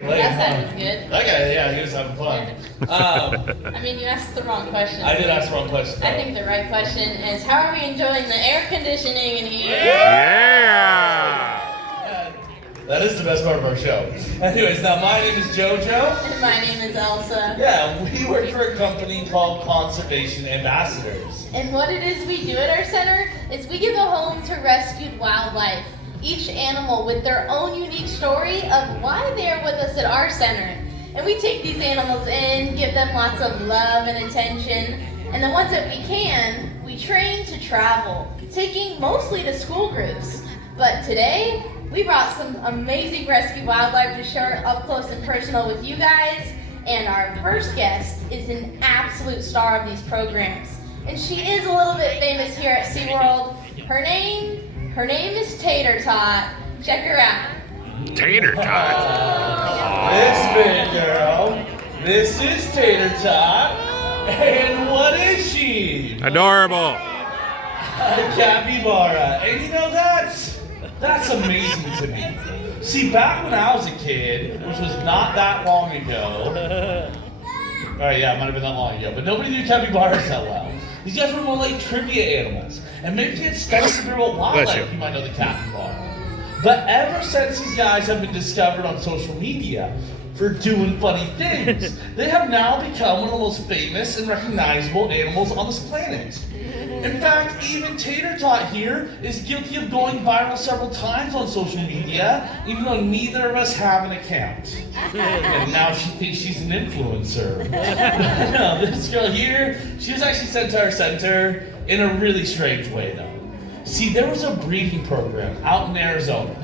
That sounded good. That guy, yeah, he was having fun. I mean, you asked the wrong question. I did ask the wrong question. I think the right question is, how are we enjoying the air conditioning in here? Yeah! That is the best part of our show. Anyways, now my name is JoJo. And my name is Elsa. Yeah, we work for a company called Conservation Ambassadors. And what it is we do at our center is we give a home to rescued wildlife. Each animal with their own unique story of why they're with us at our center. And we take these animals in, give them lots of love and attention. And the ones that we can, we train to travel, taking mostly to school groups. But today, we brought some amazing rescue wildlife to share up close and personal with you guys. And our first guest is an absolute star of these programs. And she is a little bit famous here at Seaworld. Her name is Tater Tot. Check her out. Tater Tot. This big girl, this is Tater Tot. And what is she? Adorable. A capybara. And you know, that's amazing to me. See, back when I was a kid, which was not that long ago. Alright, yeah, it might have been that long ago, but nobody knew capybaras that well. These guys were more like trivia animals. And maybe if you had studied a bit about wildlife, you might know the capybara. But ever since these guys have been discovered on social media for doing funny things, they have now become one of the most famous and recognizable animals on this planet. In fact, even Tater Tot here is guilty of going viral several times on social media, even though neither of us have an account. And now she thinks she's an influencer. No, this girl here, she was actually sent to our center in a really strange way though. See, there was a breeding program out in Arizona,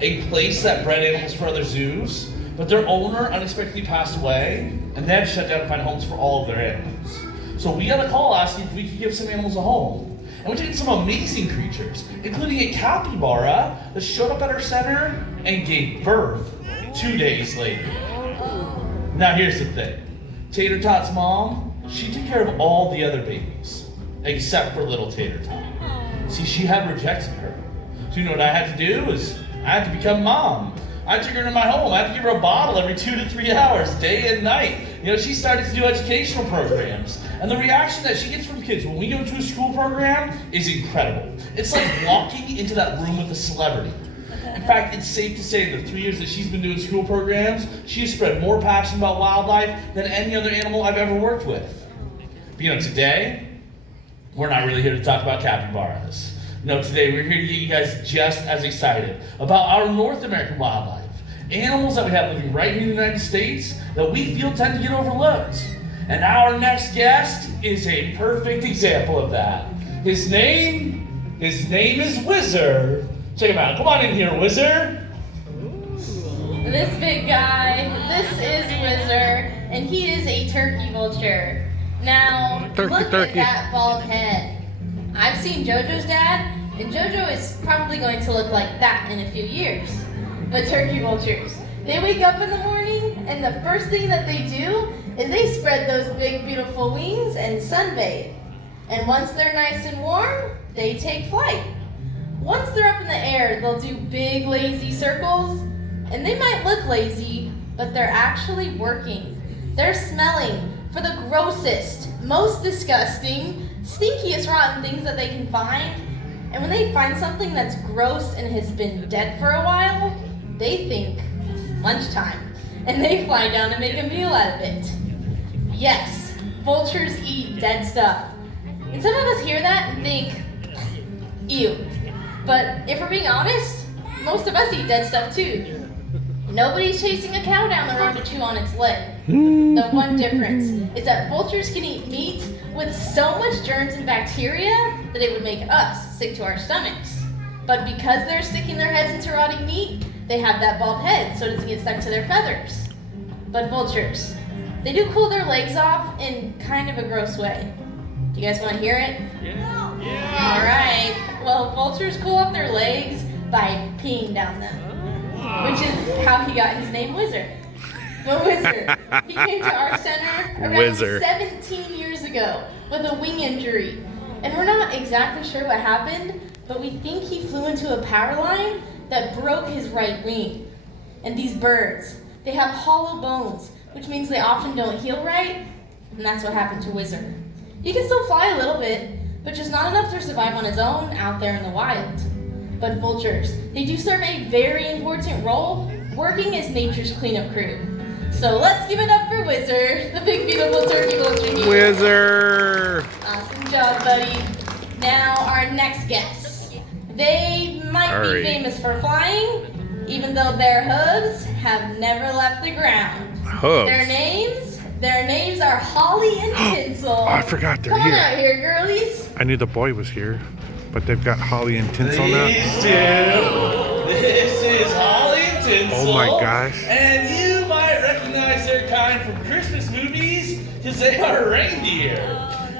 a place that bred animals for other zoos, but their owner unexpectedly passed away, and they had to shut down to find homes for all of their animals. So we got a call asking if we could give some animals a home. And we took in some amazing creatures, including a capybara that showed up at our center and gave birth 2 days later. Now here's the thing. Tater Tot's mom, she took care of all the other babies, except for little Tater Tot. See, she had rejected her. So you know what I had to do is, I had to become mom. I took her to my home. I had to give her a bottle every 2 to 3 hours, day and night. You know, she started to do educational programs. And the reaction that she gets from kids when we go to a school program is incredible. It's like walking into that room with a celebrity. In fact, it's safe to say in the 3 years that she's been doing school programs, she has spread more passion about wildlife than any other animal I've ever worked with. But you know, today, we're not really here to talk about capybaras. No, today we're here to get you guys just as excited about our North American wildlife. Animals that we have living right here in the United States that we feel tend to get overlooked. And our next guest is a perfect example of that. His name is Whizzer. Check him out. Come on in here, Whizzer. This big guy, this is Whizzer, and he is a turkey vulture. Now, look at that bald head. I've seen JoJo's dad, and JoJo is probably going to look like that in a few years. But turkey vultures, they wake up in the morning, and the first thing that they do is they spread those big, beautiful wings and sunbathe. And once they're nice and warm, they take flight. Once they're up in the air, they'll do big, lazy circles, and they might look lazy, but they're actually working. They're smelling for the grossest, most disgusting, stinkiest rotten things that they can find. And when they find something that's gross and has been dead for a while, they think lunchtime, and they fly down and make a meal out of it. Yes, vultures eat dead stuff. And some of us hear that and think, ew. But if we're being honest, most of us eat dead stuff too. Nobody's chasing a cow down the road to chew on its leg. The one difference is that vultures can eat meat with so much germs and bacteria that it would make us sick to our stomachs. But because they're sticking their heads into rotting meat, they have that bald head so it doesn't get stuck to their feathers. But vultures, they do cool their legs off in kind of a gross way. Do you guys want to hear it? Yeah. All right. Well, vultures cool off their legs by peeing down them, which is how he got his name, Whizzer. But Whizzer, he came to our center around 17 years ago with a wing injury. And we're not exactly sure what happened, but we think he flew into a power line that broke his right wing. And these birds, They have hollow bones, which means they often don't heal right, and that's what happened to Whizzer. He can still fly a little bit, but just not enough to survive on his own out there in the wild. But vultures, they do serve a very important role, working as nature's cleanup crew. So let's give it up for Whizzer, the big beautiful turkey vulture here. Whizzer! Awesome job, buddy. Now our next guest. They might be famous for flying, even though their hooves have never left the ground. Hooves? Their names are Holly and Tinsel. Oh, I forgot they're Come here. on out here, girlies. I knew the boy was here, but they've got Holly and Tinsel now. These two. This is Holly and Tinsel. Oh my gosh. And you might recognize their kind from Christmas movies because they are reindeer.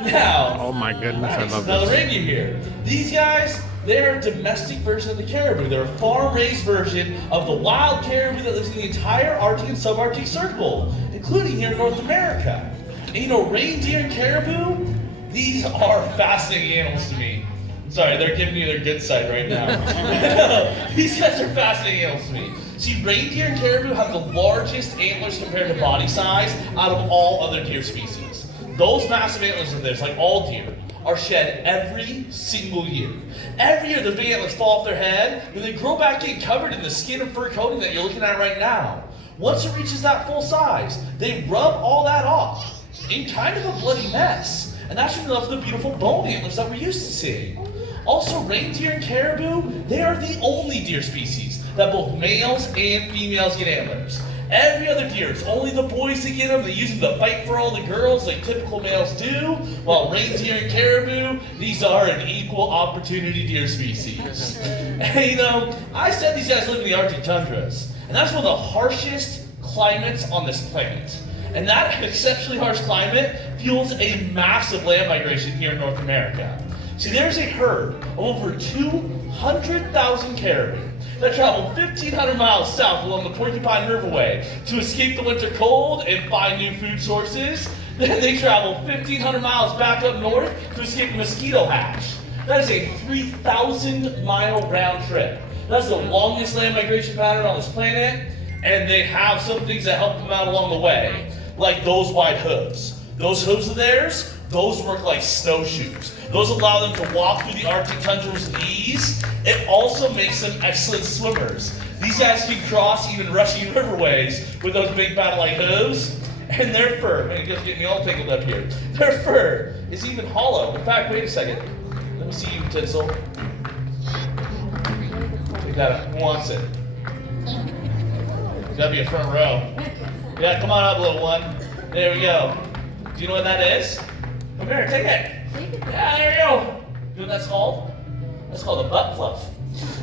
Now, Oh my goodness, I love now the this. reindeer here. These guys, they're a domestic version of the caribou. They're a farm-raised version of the wild caribou that lives in the entire Arctic and subarctic circle, including here in North America. And you know, reindeer and caribou, these are fascinating animals to me. Sorry, they're giving me their good side right now. These guys are fascinating animals to me. See, reindeer and caribou have the largest antlers compared to body size out of all other deer species. Those massive antlers of theirs, like all deer, are shed every single year. Every year, those big antlers fall off their head, and they grow back in covered in the skin and fur coating that you're looking at right now. Once it reaches that full size, they rub all that off in kind of a bloody mess. And that's when you're left with the beautiful bone antlers that we're used to seeing. Also, reindeer and caribou, they are the only deer species that both males and females get antlers. Every other deer, it's only the boys that get them. They use them to fight for all the girls like typical males do, while reindeer and caribou, these are an equal opportunity deer species. And you know, I said these guys live in the Arctic tundras, and that's one of the harshest climates on this planet. And that exceptionally harsh climate fuels a massive land migration here in North America. See, there's a herd of over 200,000 caribou that travel 1,500 miles south along the Porcupine Riverway to escape the winter cold and find new food sources. Then they travel 1,500 miles back up north to escape the mosquito hatch. That is a 3,000-mile round trip. That's the longest land migration pattern on this planet, and they have some things that help them out along the way, like those wide hooves. Those hooves of theirs, those work like snowshoes. Those allow them to walk through the Arctic tundra with ease. It also makes them excellent swimmers. These guys can cross even rushing riverways with those big battle-like hooves. And their fur, man, it just getting me all tangled up here. Their fur is even hollow. In fact, wait a second. Let me see you, Tinsel. Take that up. Who wants it? It's gotta be a front row. Yeah, come on up, little one. There we go. Do you know what that is? Come here, take it. Yeah, there you go. You know what that's called? That's called a butt fluff.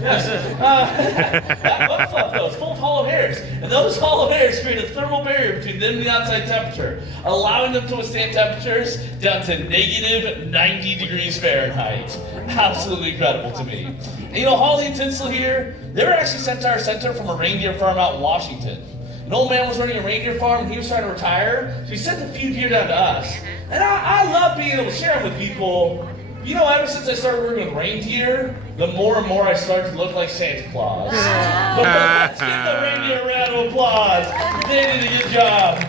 Yes. That butt fluff, though, is full of hollow hairs. And those hollow hairs create a thermal barrier between them and the outside temperature, allowing them to withstand temperatures down to negative 90 degrees Fahrenheit. Absolutely incredible to me. And you know, Holly and Tinsel here, they were actually sent to our center from a reindeer farm out in Washington. An old man was running a reindeer farm and he was trying to retire, so he sent a few deer down to us. And I love being able to share them with people. You know, ever since I started working with reindeer, the more and more I start to look like Santa Claus. But let's give the reindeer a round of applause. They did a good job.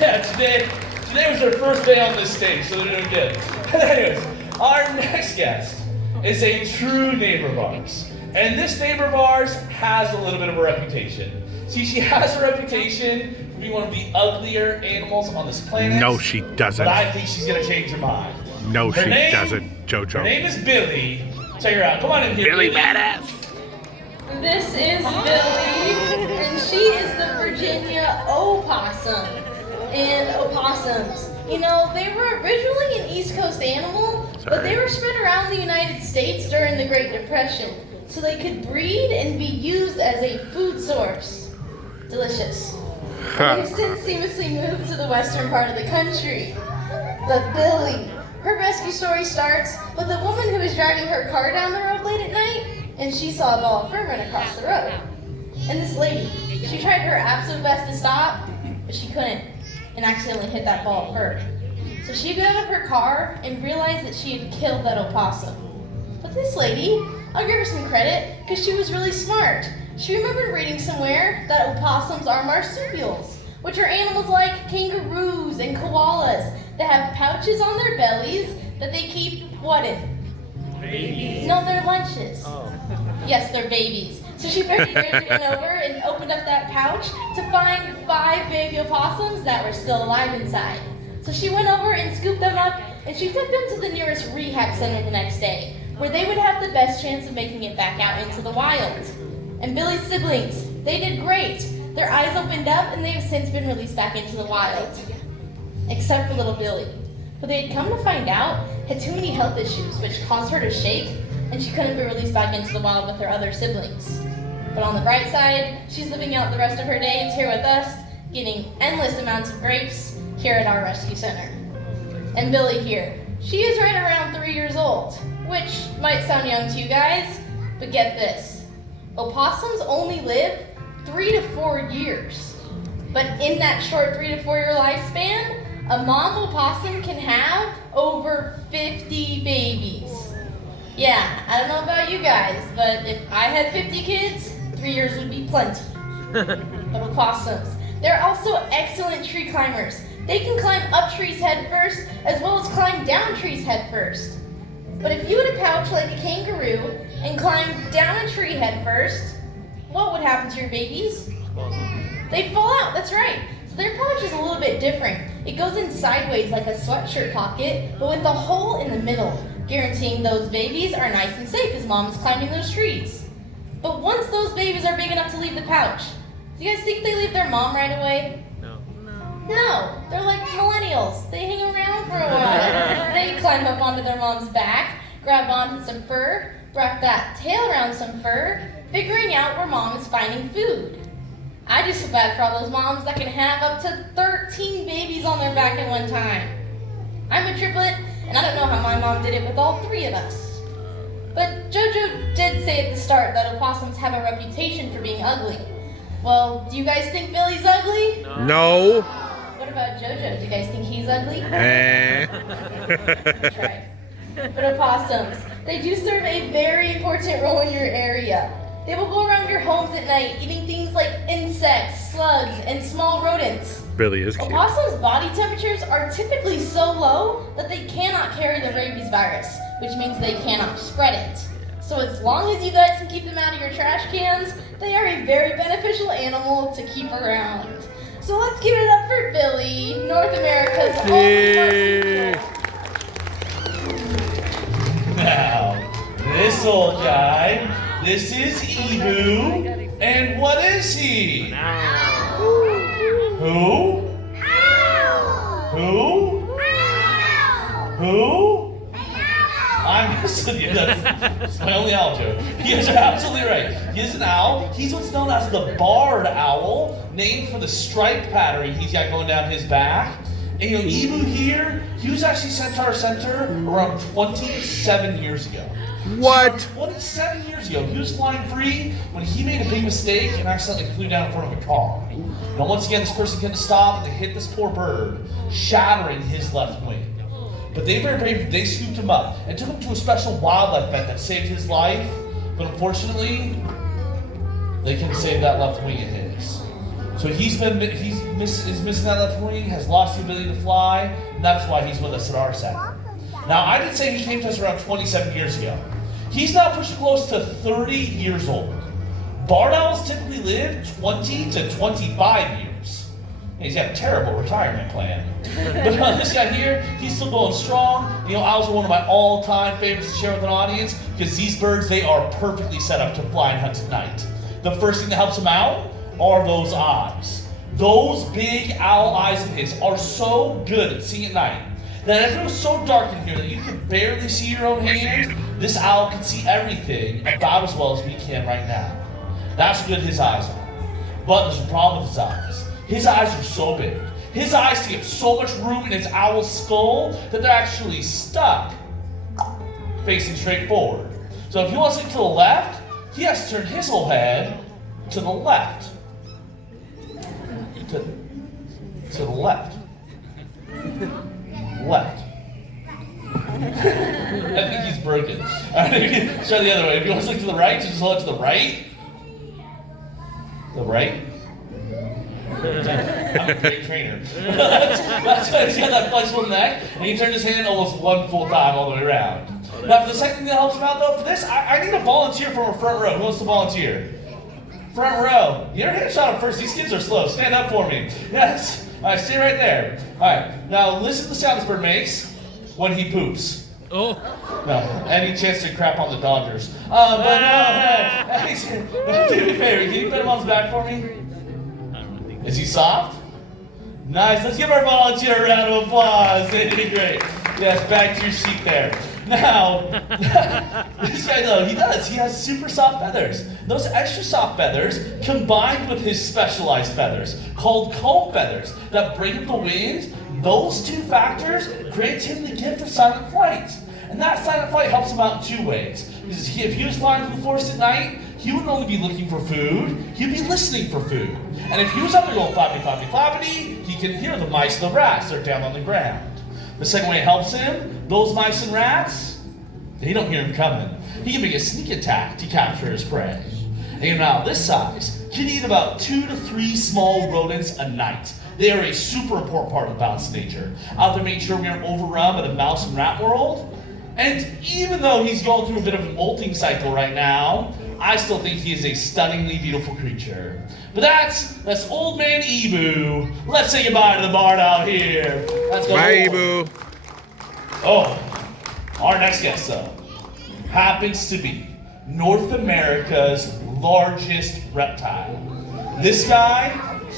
Yeah, today was their first day on this stage, so they're doing good. Anyways, our next guest is a true neighbor of ours. And this neighbor of ours has a little bit of a reputation. See, she has a reputation for being one of the uglier animals on this planet. No, she doesn't. But I think she's going to change her mind. No, Her she name- doesn't, JoJo. Her name is Billy. Check her out. Come on in here, Billy Badass. This is Billy, and she is the Virginia opossum. And opossums, you know, they were originally an East Coast animal, but they were spread around the United States during the Great Depression, so they could breed and be used as a food source. Delicious. They've since seamlessly moved to the western part of the country. But Billy, her rescue story starts with a woman who was driving her car down the road late at night, and she saw a ball of fur run across the road. And this lady, she tried her absolute best to stop, but she couldn't, and accidentally hit that ball of fur. So she got out of her car and realized that she had killed that opossum. But this lady, I'll give her some credit, because she was really smart, She remembered reading somewhere that opossums are marsupials, which are animals like kangaroos and koalas that have pouches on their bellies that they keep what in? Babies. No, they're lunches. Oh. Yes, they're babies. So she very gratefully went over and opened up that pouch to find 5 baby opossums that were still alive inside. So she went over and scooped them up, and she took them to the nearest rehab center the next day, where they would have the best chance of making it back out into the wild. And Billy's siblings, they did great. Their eyes opened up, and they have since been released back into the wild. Except for little Billy, who they had come to find out had too many health issues, which caused her to shake, and she couldn't be released back into the wild with her other siblings. But on the bright side, she's living out the rest of her days here with us, getting endless amounts of grapes here at our rescue center. And Billy here, she is right around 3 years old, which might sound young to you guys, but get this. Opossums only live 3 to 4 years. But in that short 3 to 4 year lifespan, a mom opossum can have over 50 babies. Yeah, I don't know about you guys, but if I had 50 kids, 3 years would be plenty. But opossums, they're also excellent tree climbers. They can climb up trees head first, as well as climb down trees head first. But if you had a pouch like a kangaroo and climbed down a tree head first, what would happen to your babies? They'd fall out, that's right. So their pouch is a little bit different. It goes in sideways like a sweatshirt pocket, but with a hole in the middle, guaranteeing those babies are nice and safe as mom is climbing those trees. But once those babies are big enough to leave the pouch, do you guys think they leave their mom right away? No, they're like millennials. They hang around for a while. They climb up onto their mom's back, grab onto some fur, wrap that tail around some fur, figuring out where mom is finding food. I just feel bad for all those moms that can have up to 13 babies on their back at one time. I'm a triplet, and I don't know how my mom did it with all 3 of us. But JoJo did say at the start that opossums have a reputation for being ugly. Well, do you guys think Billy's ugly? No. What about JoJo? Do you guys think he's ugly? That's right. But opossums, they do serve a very important role in your area. They will go around your homes at night, eating things like insects, slugs, and small rodents. Billy is cute. Opossums' body temperatures are typically so low that they cannot carry the rabies virus, which means they cannot spread it. So as long as you guys can keep them out of your trash cans, they are a very beneficial animal to keep around. So let's give it up for Billy, North America's only marsupial. Now, this old guy, this is Ebu, and what is he? Who? Who? I'm just kidding. That's my only owl joke. You guys are absolutely right. He is an owl. He's what's known as the barred owl, named for the stripe pattern he's got going down his back. And you know, Ebu here, he was actually sent to our center around 27 years ago. What? 27 years ago, he was flying free when he made a big mistake and accidentally flew down in front of a car. Now once again, this person couldn't stop and they hit this poor bird, shattering his left wing. But they very brave, they scooped him up and took him to a special wildlife vet that saved his life. But unfortunately, they couldn't save that left wing of his. So he's missing that left wing, has lost the ability to fly, and that's why he's with us at our center. Now, I did say he came to us around 27 years ago. He's now pushing close to 30 years old. Barred owls typically live 20 to 25 years. He's got a terrible retirement plan. But this guy here, he's still going strong. You know, owls are one of my all-time favorites to share with an audience because these birds, they are perfectly set up to fly and hunt at night. The first thing that helps them out are those eyes. Those big owl eyes of his are so good at seeing at night that if it was so dark in here that you could barely see your own hand, this owl can see everything about as well as we can right now. That's how good his eyes are. But there's a problem with his eyes. His eyes are so big. His eyes take up so much room in his owl's skull that they're actually stuck facing straight forward. So if he wants to look to the left, he has to turn his whole head to the left. To the left. Left. I think he's broken. Alright, try the other way. If you want to look to the right, just hold it to the right. right? I'm a great trainer. that's why he's got that flexible neck, and he turns his hand almost one full time all the way around. Now, for the second thing that helps him out, though, for this, I need a volunteer from our front row. Who wants to volunteer? Front row. Your hand shot up first. These kids are slow. Stand up for me. Yes. All right, stay right there. All right. Now, listen to the sound this bird makes when he poops. Oh. No, any chance to crap on the Dodgers. But no, do me a favor. Can you put him on his back for me? Is he soft? Nice. Let's give our volunteer a round of applause. They did great. Yes, back to your seat there. Now, this guy though, he has super soft feathers. Those extra soft feathers combined with his specialized feathers called comb feathers that break up the wind, those two factors grant him the gift of silent flight. And that silent flight helps him out in two ways. Because if he was flying through the forest at night, he wouldn't only be looking for food, he'd be listening for food. And if he was up there going flappity, flappity, flappity, he can hear the mice and the rats that are down on the ground. The second way it helps him, those mice and rats, they don't hear him coming. He can make a sneak attack to capture his prey. A animal this size can eat about 2 to 3 small rodents a night. They are a super important part of the balance of nature. Out there making sure we aren't overrun by the mouse and rat world. And even though he's going through a bit of a molting cycle right now, I still think he is a stunningly beautiful creature. But that's old man Ebu. Let's say goodbye to the bard out here. Let's go. Bye, Ebu. Oh, our next guest though happens to be North America's largest reptile. This guy,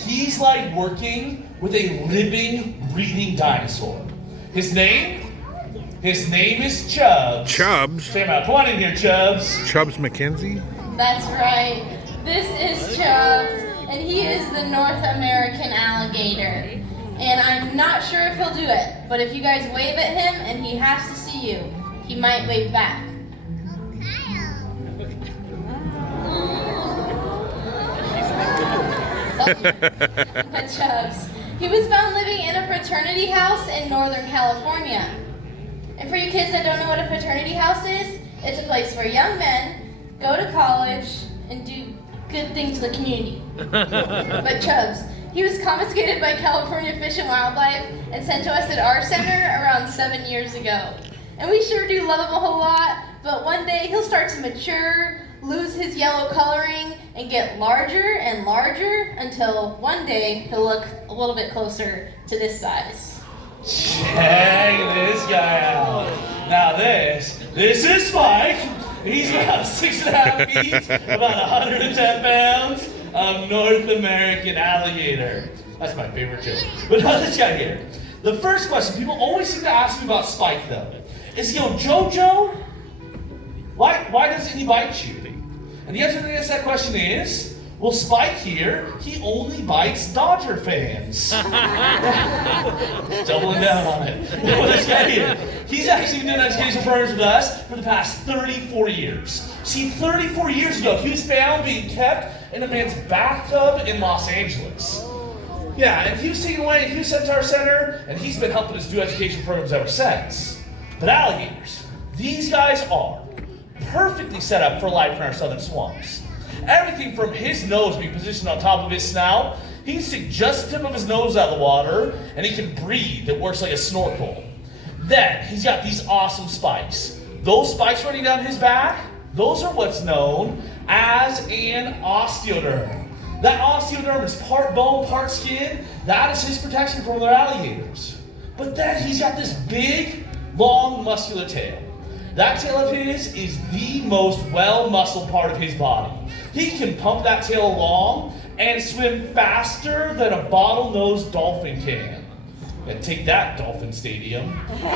he's like working with a living, breathing dinosaur. His name is Chubbs. Chubbs? Stand out. Come on in here, Chubbs. Chubbs McKenzie? That's right. This is Chubbs, and he is the North American alligator. And I'm not sure if he'll do it, but if you guys wave at him and he has to see you, he might wave back. But Chubbs, he was found living in a fraternity house in Northern California. And for you kids that don't know what a fraternity house is, it's a place where young men go to college and do good things to the community. But Chubbs, he was confiscated by California Fish and Wildlife and sent to us at our center around 7 years ago. And we sure do love him a whole lot, but one day he'll start to mature, lose his yellow coloring, and get larger and larger until one day he'll look a little bit closer to this size. Check this guy out. Now this is Spike. He's about 6.5 feet, about 110 pounds, a North American alligator. That's my favorite joke. But now this guy here. The first question people always seem to ask me about Spike though is, Jojo, why doesn't he bite you? And the answer to that question is, well, Spike here, he only bites Dodger fans. Doubling down on it. Well, this guy here, he's actually been doing educational programs with us for the past 34 years. See, 34 years ago, he was found being kept in a man's bathtub in Los Angeles. Yeah, and he was taken away, and he was sent to our center, and he's been helping us do education programs ever since. But alligators, these guys are perfectly set up for life in our southern swamps. Everything from his nose being positioned on top of his snout, he can stick just the tip of his nose out of the water, and he can breathe. It works like a snorkel. Then, he's got these awesome spikes. Those spikes running down his back, those are what's known as an osteoderm. That osteoderm is part bone, part skin. That is his protection from other alligators. But then he's got this big, long, muscular tail. That tail of his is the most well-muscled part of his body. He can pump that tail along and swim faster than a bottlenose dolphin can. And take that, Dolphin Stadium.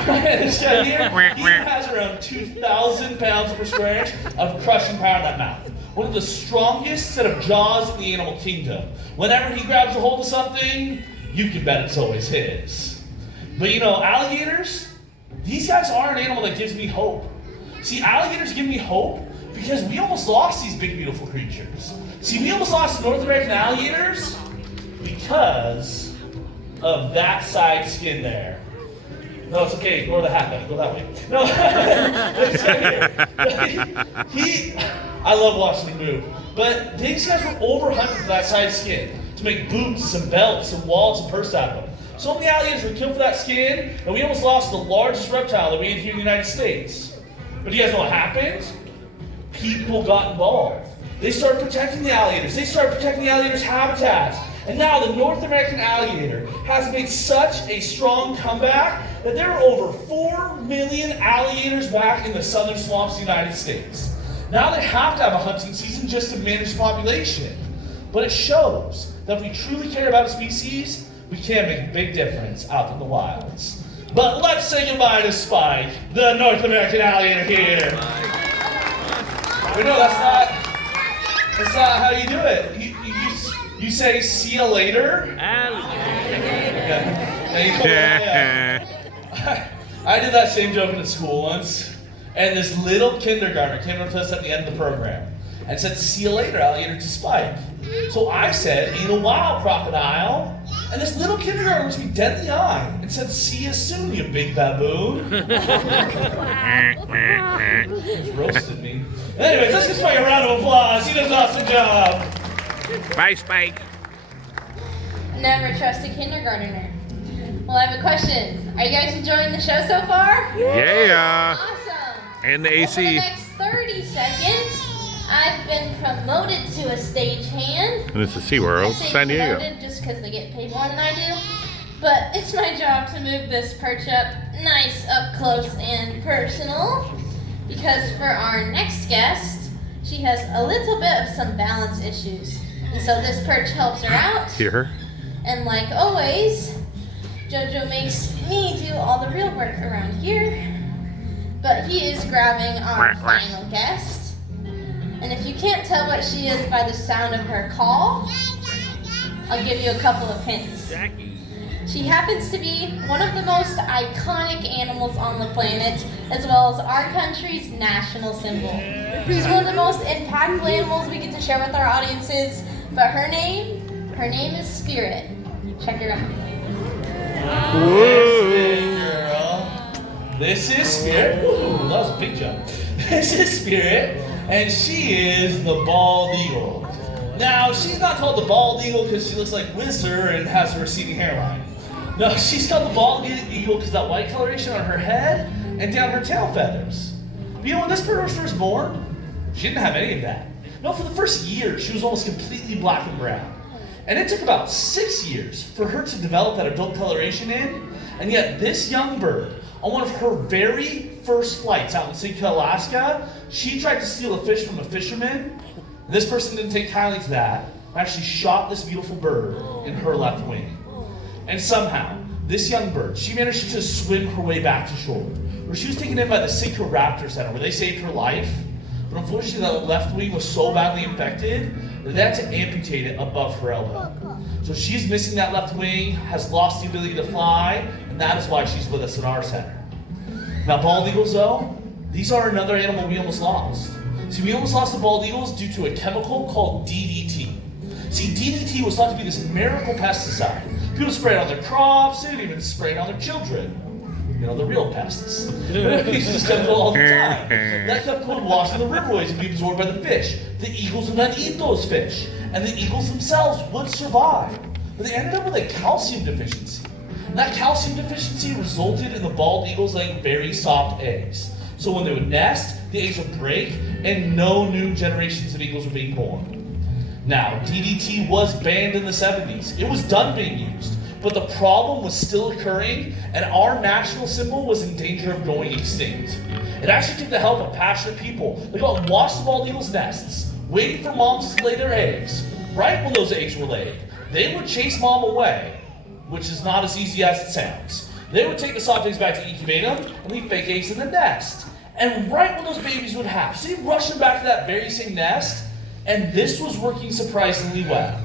This guy here, he has around 2,000 pounds per square inch of crushing power in that mouth. One of the strongest set of jaws in the animal kingdom. Whenever he grabs a hold of something, you can bet it's always his. But alligators, these guys are an animal that gives me hope. See, alligators give me hope because we almost lost these big, beautiful creatures. See, we almost lost North American alligators because of that side skin there. No, it's okay. Ignore the hat. Then. Go that way. No, this guy here. I love watching him move. But these guys were overhunted for that side skin to make boots and belts and wallets and purse out of them. So many alligators were killed for that skin, and we almost lost the largest reptile that we had here in the United States. But do you guys know what happened? People got involved. They started protecting the alligators. They started protecting the alligators' habitats. And now the North American alligator has made such a strong comeback that there are over 4 million alligators back in the southern swamps of the United States. Now they have to have a hunting season just to manage the population. But it shows that if we truly care about a species, we can make a big difference out in the wilds. But let's say goodbye to Spike, the North American alligator here. But no, that's not how you do it. You say, see you later. I did that same joke in the school once, and this little kindergartner came up to us at the end of the program and said, see you later, alligator, to Spike. So I said, ain't a while, crocodile. And this little kindergartner looked me dead in the eye and said, see you soon, you big baboon. He roasted me. Anyways, let's give Spike a round of applause. He does an awesome job. Bye, Spike. Never trust a kindergartner. Well, I have a question. Are you guys enjoying the show so far? Yeah. Awesome. And the Well, for the AC. next 30 seconds, I've been promoted to a stagehand. And this is I Seaworld say San Diego. promoted just because they get paid more than I do. But it's my job to move this perch up nice, up close, and personal. Because for our next guest, she has a little bit of some balance issues. And so this perch helps her out. Hear her? And like always, JoJo makes me do all the real work around here. But he is grabbing our final guest. And if you can't tell what she is by the sound of her call, I'll give you a couple of hints. She happens to be one of the most iconic animals on the planet, as well as our country's national symbol. She's one of the most impactful animals we get to share with our audiences, but her name is Spirit. Check her out. This is Spirit. Ooh, that was a big jump. This is Spirit, and she is the bald eagle. Now, she's not called the bald eagle because she looks like Whizzer and has a receding hairline. No, she's called the bald eagle because that white coloration on her head and down her tail feathers. But you know, when this bird was first born, she didn't have any of that. No, for the first year, she was almost completely black and brown. And it took about 6 years for her to develop that adult coloration in, and yet this young bird, on one of her very first flights out in Sitka, Alaska, she tried to steal a fish from a fisherman. This person didn't take kindly to that, and actually shot this beautiful bird in her left wing. And somehow, this young bird, she managed to swim her way back to shore, where she was taken in by the Sitka Raptor Center, where they saved her life. But unfortunately, that left wing was so badly infected that they had to amputate it above her elbow. So she's missing that left wing, has lost the ability to fly, and that is why she's with us in our center. Now, bald eagles, though, these are another animal we almost lost. See, we almost lost the bald eagles due to a chemical called DDT. See, DDT was thought to be this miracle pesticide. People sprayed it on their crops, they would even spray it on their children. You know, the real pests. They use this chemical all the time. That chemical would wash in the riverways and be absorbed by the fish. The eagles would then eat those fish, and the eagles themselves would survive. But they ended up with a calcium deficiency. And that calcium deficiency resulted in the bald eagles laying very soft eggs. So when they would nest, the eggs would break, and no new generations of eagles were being born. Now, DDT was banned in the 70s. It was done being used, but the problem was still occurring, and our national symbol was in danger of going extinct. It actually took the help of passionate people that go out and watch the bald eagles' nests, waiting for moms to lay their eggs. Right when those eggs were laid, they would chase mom away, which is not as easy as it sounds. They would take the soft eggs back to incubate them and leave fake eggs in the nest. And right when those babies would hatch, they'd rush them back to that very same nest, and this was working surprisingly well.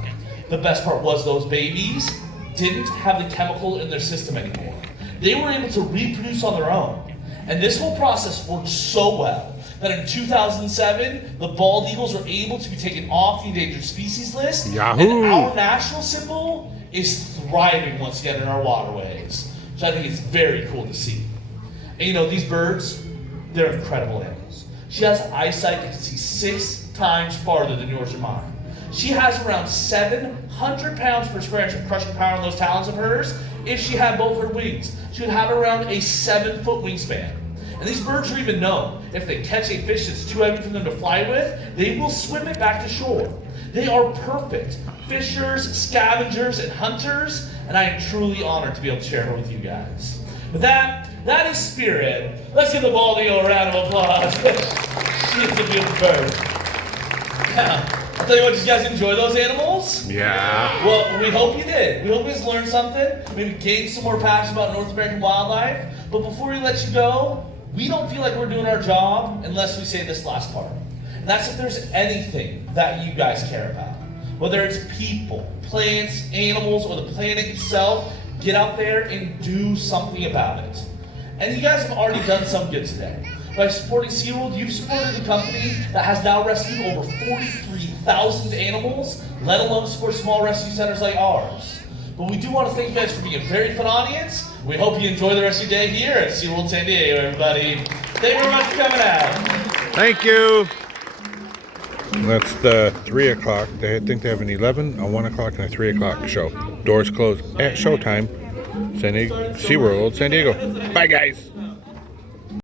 The best part was those babies didn't have the chemical in their system anymore. They were able to reproduce on their own. And this whole process worked so well that in 2007, the bald eagles were able to be taken off the endangered species list. Yahoo! Mm. And our national symbol is thriving once again in our waterways, which I think is very cool to see. And you know, these birds, they're incredible animals. She has eyesight that can see 6 times farther than yours or mine. She has around 700 pounds per square inch of crushing power in those talons of hers. If she had both her wings, she would have around a 7-foot wingspan. And these birds are even known, if they catch a fish that's too heavy for them to fly with, they will swim it back to shore. They are perfect fishers, scavengers, and hunters, and I am truly honored to be able to share her with you guys. With that is Spirit. Let's give the Baldy a round of applause. She is a beautiful bird. Yeah. I'll tell you what, did you guys enjoy those animals? Yeah. Well, we hope you did. We hope you guys learned something, maybe gained some more passion about North American wildlife. But before we let you go, we don't feel like we're doing our job unless we say this last part. And that's if there's anything that you guys care about. Whether it's people, plants, animals, or the planet itself, get out there and do something about it. And you guys have already done some good today. By supporting Seaworld, you've supported a company that has now rescued over 43,000 animals, let alone support small rescue centers like ours. But we do want to thank you guys for being a very fun audience. We hope you enjoy the rest of your day here at Seaworld San Diego, everybody. Thank you very much for coming out. Thank you. That's the 3 o'clock. They think they have an 11, a 1 o'clock, and a 3 o'clock show. Doors close at showtime. SeaWorld San Diego. Bye, guys.